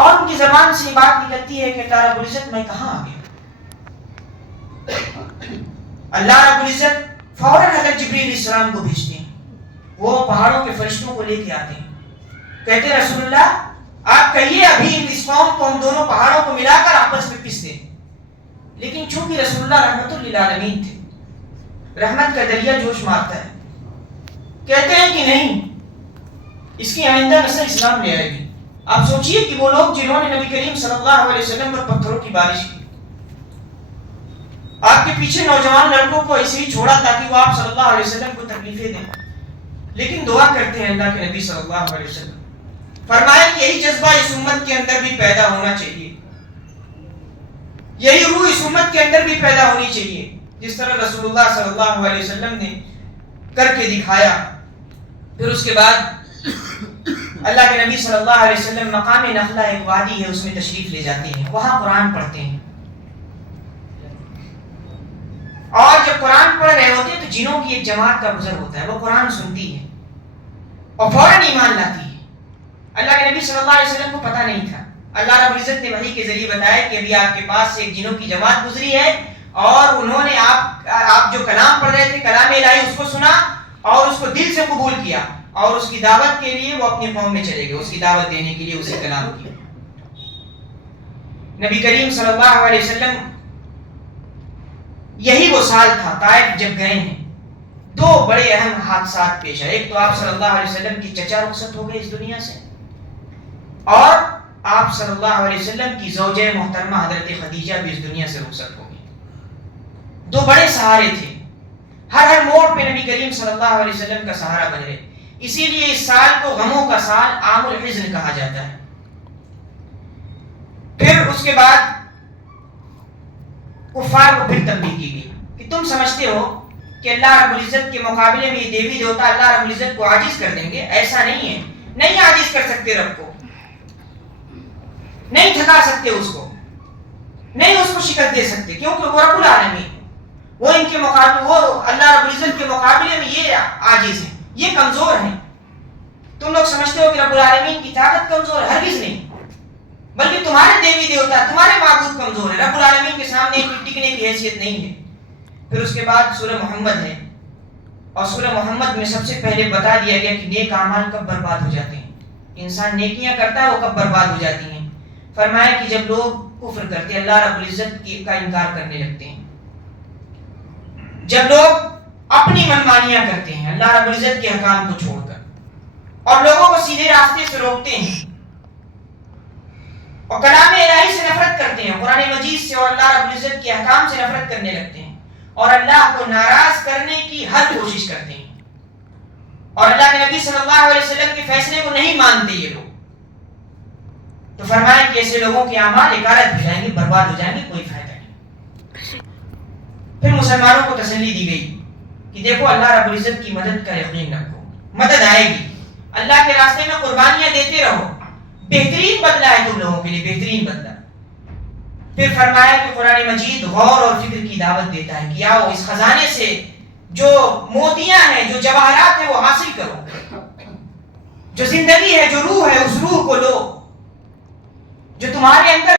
اور ان کی زبان سے یہ بات نکلتی ہے کہ اللہ رب العزت میں کہاں آ گیا. اللہ رب العزت فوراً حضرت جبریل علیہ السلام کو بھیجتے ہیں. وہ پہاڑوں کے فرشتوں کو لے کے آتے ہیں. کہتے ہیں رسول اللہ آپ کہیے ابھی اس قوم کو ہم دونوں پہاڑوں کو ملا کر آپس میں پس دیں. لیکن چونکہ رسول اللہ رحمت للعالمین تھے, رحمت کا دریا جوش مارتا ہے. کہتے ہیں کہ نہیں, اس کی آئندہ نسل اسلام لے آئے گی. آپ سوچئے کہ وہ لوگ جنہوں نے نبی کریم صلی اللہ علیہ وسلم پر پتھروں کی بارش کی, آپ کے پیچھے نوجوان لڑکوں کو ایسے ہی چھوڑا تاکہ وہ آپ صلی اللہ علیہ وسلم کو تکلیفیں دیں, لیکن دعا کرتے ہیں اللہ کے نبی صلی اللہ علیہ وسلم. فرمایا کہ یہی جذبہ اس امت کے اندر بھی پیدا ہونا چاہیے, یہی روح اس امت کے اندر بھی پیدا ہونی چاہیے جس طرح رسول اللہ صلی اللہ علیہ وسلم نے کر کے دکھایا. پھر اس کے بعد اللہ کے نبی صلی اللہ علیہ وسلم مقام نخلہ ایک وادی ہے, اس میں تشریف لے جاتے ہیں, وہاں قرآن پڑھتے ہیں. اور جب قرآن پڑھ رہے ہوتے ہیں تو جنوں کی ایک جماعت کا گزر ہوتا ہے, وہ قرآن سنتی ہے اور فوراً ایمان لاتی ہے. اللہ کے نبی صلی اللہ علیہ وسلم کو پتہ نہیں تھا. اللہ رب العزت نے وحی کے ذریعے بتایا کہ ابھی آپ کے پاس سے ایک جنوں کی جماعت گزری ہے اور انہوں نے آپ جو کلام پڑھ رہے تھے, کلام الہی, اس کو سنا اور اس کو دل سے قبول کیا اور اس کی دعوت کے لیے وہ اپنی قوم میں چلے گئے, اس کی دعوت دینے کے لیے اسی کلام کی. نبی کریم صلی اللہ علیہ وسلم یہی وہ سال تھا طائف جب گئے ہیں. دو بڑے اہم حادثات پیش آئے. ایک تو آپ صلی اللہ علیہ وسلم کی چچا رخصت ہو گئے اس دنیا سے, اور آپ صلی اللہ علیہ وسلم کی زوجہ محترمہ حضرت خدیجہ بھی اس دنیا سے رخصت ہو گئی. دو بڑے سہارے تھے, ہر موڑ پہ نبی کریم صلی اللہ علیہ وسلم کا سہارا بن رہے. اسی لیے اس سال کو غموں کا سال عام الحزن کہا جاتا ہے. پھر اس کے بعد کفار کو پھر تنبیہ کی گئی کہ تم سمجھتے ہو کہ اللہ رب العزت کے مقابلے میں یہ دیوی دیوتا اللہ رب العزت کو عاجز کر دیں گے. ایسا نہیں ہے, نہیں عاجز کر سکتے رب کو, نہیں تھکا سکتے اس کو, نہیں اس کو شکست دے سکتے, کیونکہ وہ رب العالمین, وہ ان کے مقابلے, وہ اللہ رب العزت کے مقابلے میں یہ عاجز ہیں, یہ کمزور ہیں. تم لوگ سمجھتے ہو کہ رب العالمین کی طاقت کمزور ہے, ہرگز نہیں, بلکہ تمہارے دیوی دیوتا, تمہارے معبود کمزور ہے, رب العالمین کے سامنے ٹکنے کی حیثیت نہیں ہے. پھر اس کے بعد سورہ محمد ہے, اور سورہ محمد میں سب سے پہلے بتا دیا گیا کہ نیک اعمال کب برباد ہو جاتے ہیں, انسان نیکیاں کرتا ہے وہ کب برباد ہو جاتی ہیں. فرمایا کہ جب لوگ کفر کرتے ہیں, اللہ رب العزت کا انکار کرنے لگتے ہیں, جب لوگ اپنی منمانیاں کرتے ہیں اللہ رب العزت کے احکام کو چھوڑ کر, اور لوگوں کو سیدھے راستے سے روکتے ہیں, اور کلام الہی سے نفرت کرتے ہیں, قرآن مجید سے اور اللہ رب العزت کے احکام سے نفرت کرنے لگتے ہیں, اور اللہ کو ناراض کرنے کی ہر کوشش کرتے ہیں, اور اللہ کے نبی صلی اللہ علیہ وسلم کے فیصلے کو نہیں مانتے یہ لوگ, تو فرمائیں کہ ایسے لوگوں کے اعمال اکارت ہو جائیں گے, برباد ہو جائیں گے, کوئی فائدہ نہیں. پھر مسلمانوں کو تسلی دی گئی کہ دیکھو اللہ رب العزت کی مدد کا یقین رکھو, مدد آئے گی, اللہ کے راستے میں قربانیاں دیتے رہو, بہترین بدلہ ہے تم لوگوں کے لیے, بہترین بدلہ. پھر فرمایا کہ قرآن مجید غور اور فکر کی دعوت دیتا ہے کہ آؤ اس خزانے سے جو موتیاں ہیں, جو جواہرات ہیں وہ حاصل کرو, جو زندگی ہے, جو روح ہے, اس روح کو لو جو تمہارے اندر